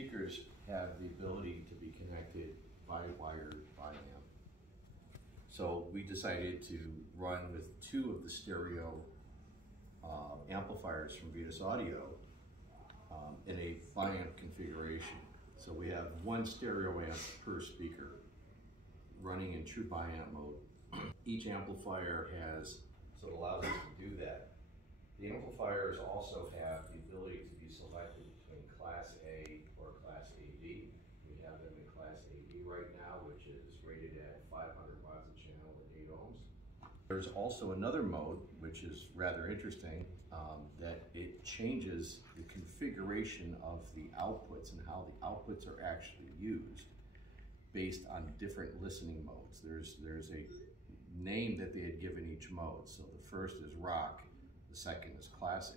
speakers have the ability to be connected by wired by amp. So we decided to run with two of the stereo amplifiers from Vitas Audio in a bi-amp configuration. So we have one stereo amp per speaker running in true bi-amp mode. Each amplifier has, so it allows us to do that. The amplifiers also have the ability to be selected between Class A or Class AD. We have them in Class AD right now, which is rated at 500 watts a channel at 8 ohms. There's also another mode, which is rather interesting, that it changes the configuration of the outputs and how the outputs are actually used based on different listening modes. There's a name that they had given each mode. So the first is rock, the second is classic.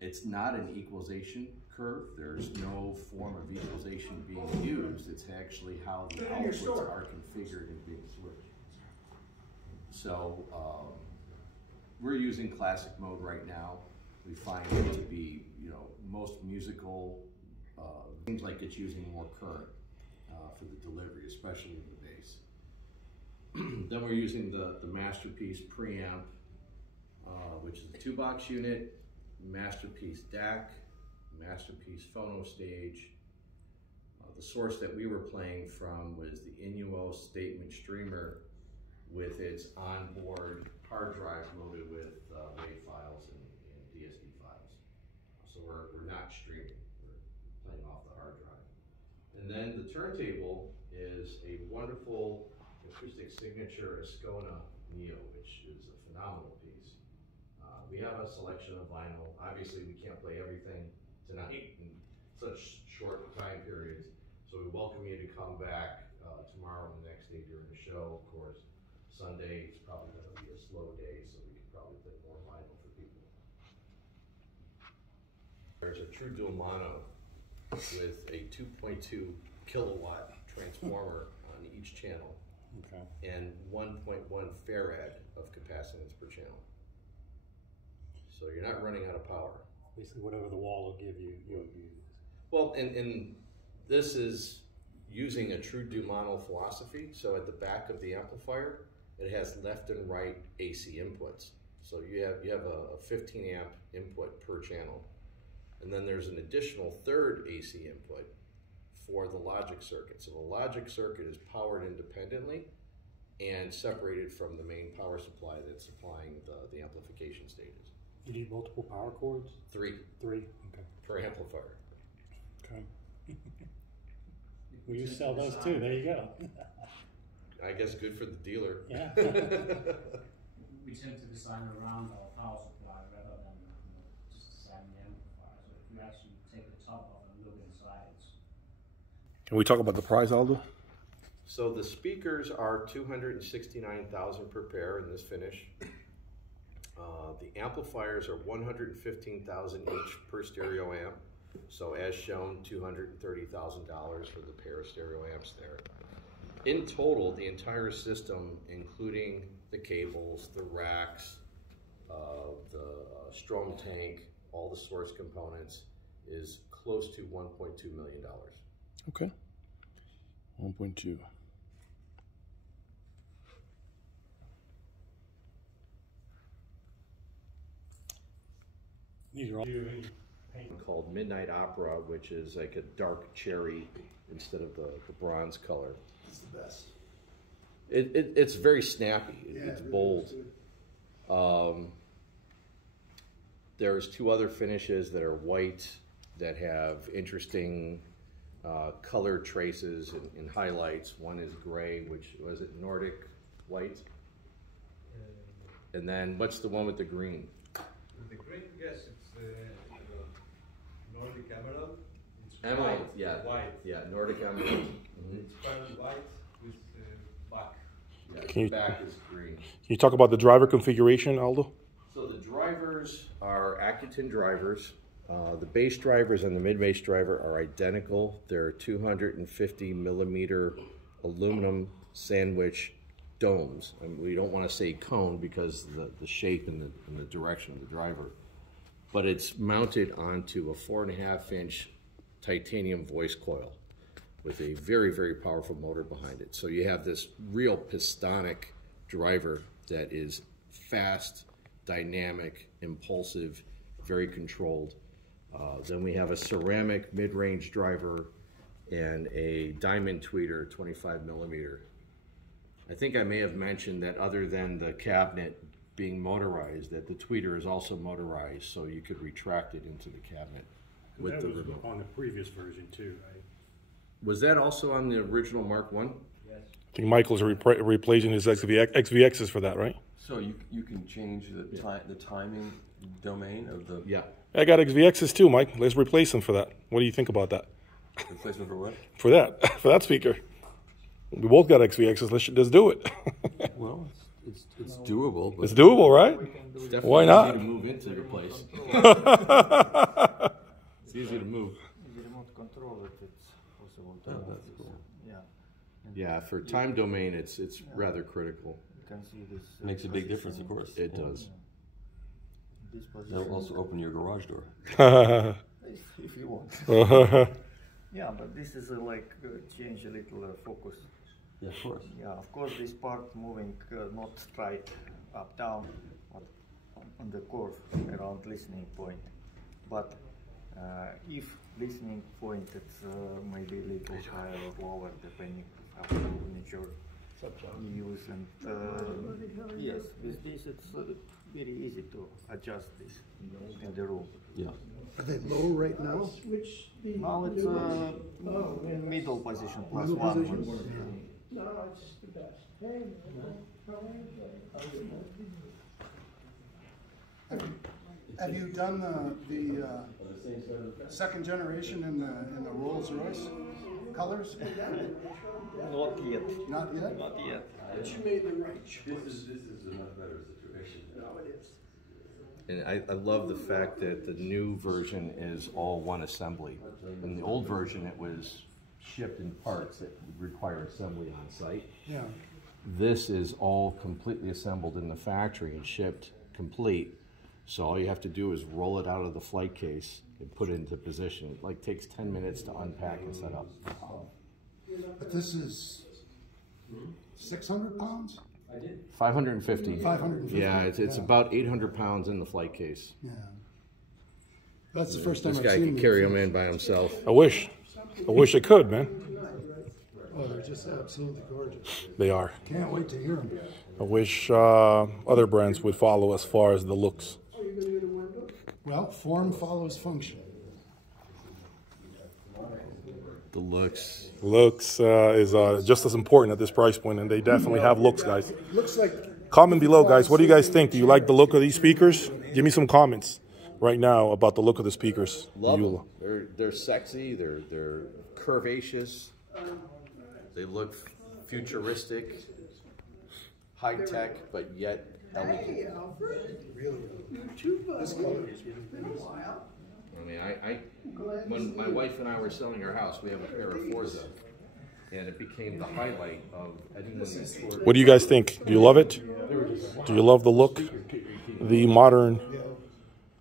It's not an equalization curve. There's no form of equalization being used. It's actually how the outputs are configured and being switched. So we're using classic mode right now. We find it to be, most musical. Seems like it's using more current for the delivery, especially in the bass. Then we're using the Masterpiece preamp, which is a 2-box unit, Masterpiece DAC, Masterpiece phono stage. The source that we were playing from was the Inuo Statement Streamer with its onboard hard drive loaded with WAV files and DSD files. So we're not streaming, we're playing off the hard drive. And then the turntable is a wonderful acoustic signature Axpona Neo, which is a phenomenal piece. We have a selection of vinyl. Obviously, we can't play everything tonight in such short time periods. So we welcome you to come back tomorrow and the next day during the show. Of course, Sunday is probably going to be a slow day, so we can probably play more vinyl for people. There's a true dual mono with a 2.2 kilowatt transformer on each channel. Okay. And 1.1 farad of capacitance per channel. So you're not running out of power. Basically, whatever the wall will give you, you'll use. Well, and this is using a true du mono philosophy. So at the back of the amplifier, it has left and right AC inputs. So you have a 15 amp input per channel. And then there's an additional third AC input for the logic circuit. So the logic circuit is powered independently and separated from the main power supply that's supplying the amplification stages. You need multiple power cords? Three. Three, okay. Per amplifier. Okay. Well, you sell those too, there you go. I guess good for the dealer. Yeah. We tend to design around our power supply rather than just design the amplifier. So if you actually take the top off and look inside, Can we talk about the price, Aldo? So the speakers are $269,000 per pair in this finish. The amplifiers are $115,000 each per stereo amp. So as shown, $230,000 for the pair of stereo amps there. In total, the entire system, including the cables, the racks, the strom tank, all the source components, is close to $1.2 million. Okay. 1.2. These are all called Midnight Opera, which is like a dark cherry instead of the bronze color. It's the best. It's very snappy. It's bold. There's two other finishes that are white that have interesting color traces and highlights. One is gray, which was it Nordic white? And then what's the one with the green? The green, yes, it's Nordic emerald. It's Emerald, white, yeah. White. Yeah, Nordic emerald. Mm-hmm. It's pearl white with back. Yeah, Can the you- back is green. Can you talk about the driver configuration, Aldo? So the drivers are Accuton drivers. The bass drivers and the mid-bass driver are identical. They're 250 millimeter aluminum sandwich domes. And we don't want to say cone because the shape and the direction of the driver. But it's mounted onto a 4.5-inch titanium voice coil with a very, very powerful motor behind it. So you have this real pistonic driver that is fast, dynamic, impulsive, very controlled. Then we have a ceramic mid-range driver and a diamond tweeter, 25 millimeter. I think I may have mentioned that other than the cabinet being motorized, that the tweeter is also motorized, so you could retract it into the cabinet with That the was remote. on the previous version too, right? Was that also on the original Mark I? I think Michael's replacing his XVXs for that, right? So you can change the timing domain of the Yeah. I got XVXs too, Mike. Let's replace them for that. What do you think about that? replacement for what? For that, for that speaker. We both got XVXs. Let's do it. Well, it's doable. But It's doable, right? It's definitely Why not? easy to move into your place. It's easy to move. The remote control it, it's possible to that's cool. Yeah. And Yeah, for time domain, it's rather critical. you can see this. Makes a big difference, of course. It Yeah. does. This That'll position, also open your garage door. if you want. Yeah, but this is change a little focus. Yeah, of course. Yeah, of course this part moving not straight up down, but on the curve around listening point. But if listening point it's maybe a little higher or lower depending how furniture you use, and yes, with this it's very easy to adjust this in the room. Yeah. Are they low right now? Now it's middle position plus Middle one. position? Have you done the second generation in the Rolls Royce colors? Not yet. Not yet? Not yet. But you made the right choice. This is a much better situation. No, it is. And I love the fact that the new version is all one assembly. In the old version, it was shipped in parts that require assembly on site. Yeah. This is all completely assembled in the factory and shipped complete. So all you have to do is roll it out of the flight case and put it into position. It takes 10 minutes to unpack and set up. But this is 600 pounds? 550. 550. Yeah, it's Yeah. about 800 pounds in the flight case. Yeah. That's the first time This I've guy seen could these carry him things. in by himself. I wish I could, man. Oh, they're just absolutely gorgeous. They are. Can't wait to hear them. I wish other brands would follow as far as the looks. Well, form follows function. The looks. Looks is just as important at this price point, and they definitely have looks, guys. Looks like Comment below, guys. What do you guys think? Do you like the look of these speakers? Give me some comments right now about the look of the speakers. Love them. They're sexy. They're curvaceous. They look futuristic, high tech, but yet elegant. this color is I mean, when my wife and I were selling our house, we have a pair of Forza, and it became the highlight of anyone that toured. What do you guys think? Do you love it? Do you love the look? The modern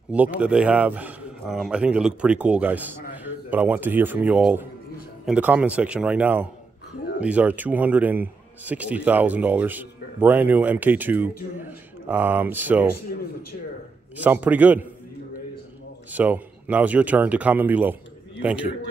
look that they have? I think they look pretty cool, guys. But I want to hear from you all in the comment section right now. These are $260,000, brand new MK2. So, sound pretty good. So, now's your turn to comment below. Thank you.